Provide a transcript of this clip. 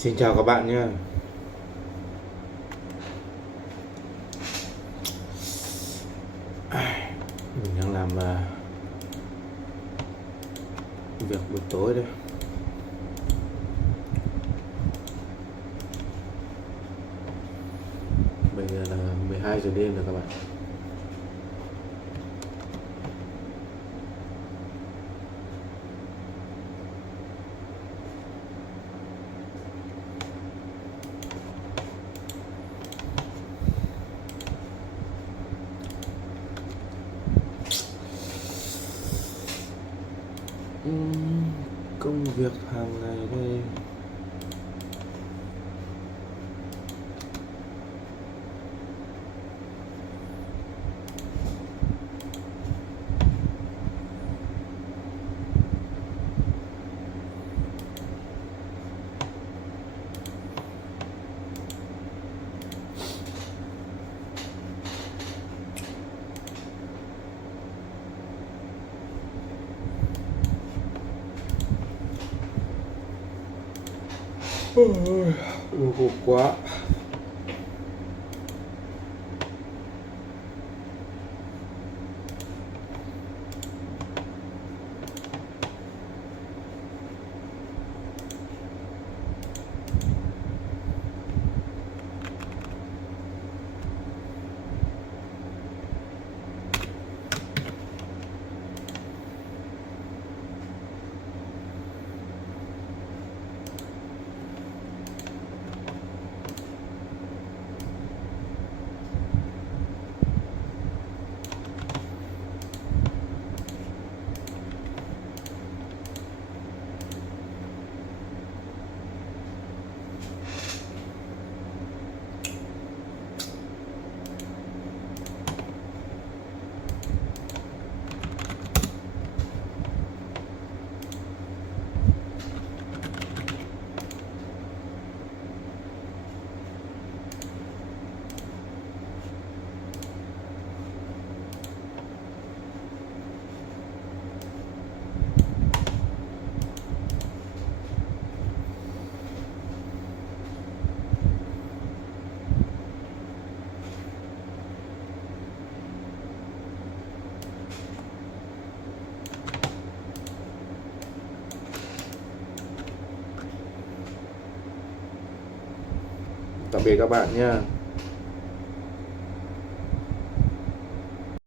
Xin chào các bạn nhé. Mình đang làm việc buổi tối đây. Bây giờ là 12 giờ đêm rồi các bạn. Công việc hàng ngày đây. Ngủ quá. Tạm biệt các bạn nha.